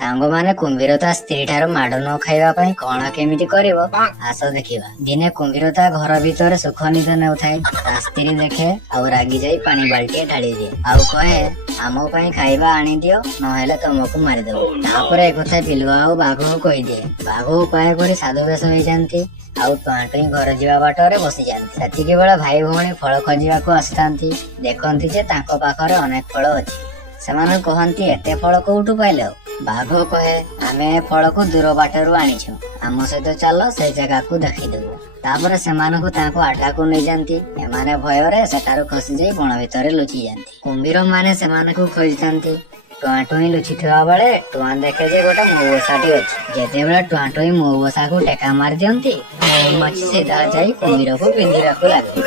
सांग माने कुंभीर ता स्त्री ठार माड़ न खाइबा पई कण केमिति करिवो आस देखिबा। दिने कुंभीर ता घर भीतर सुख निद नेउथाय। ता स्त्री देखे आउ रागी जाई पानी बाल्टी ढाली दिए आउ कहे आमो पई खाइबा आनी दियो नहेले तुमको मारि देबो। तापरे एक କଥା बिलुआ आउ बाघ कहि दिए। बाघ उपाय करी साधु बेश होई जांती आउ टुआटुई घर जीवा बाटरे बसी जांती। सेतिके बेला भाई भौणी फल खोजिबाकू आसितांती। देखंती जे तांको पाखरे अनेक फल अछि। सेमाने कहंती एते फल कोउठु पाइलो। बाघ कहे आमे फल को दूर बाटरू आनिछु आम सहित चल से जगह को देखि देबो। तापरे सेमानकु तांको आठाकू नै जांती। एमाने भयरे सेटारु खसी जाई बण भितरे लुचि जांती। कुंभीर माने सेमानकु खोजितांती। टुआटुई लुचिथिबा बेले टुआ देखे जे गोटे मौबसाटी अछि। जेतेबेले टुआटुई मौबसा को टेका मारि दियंती मौमाछी सीधा जाई कुंभीर को पिंजरा को लागे।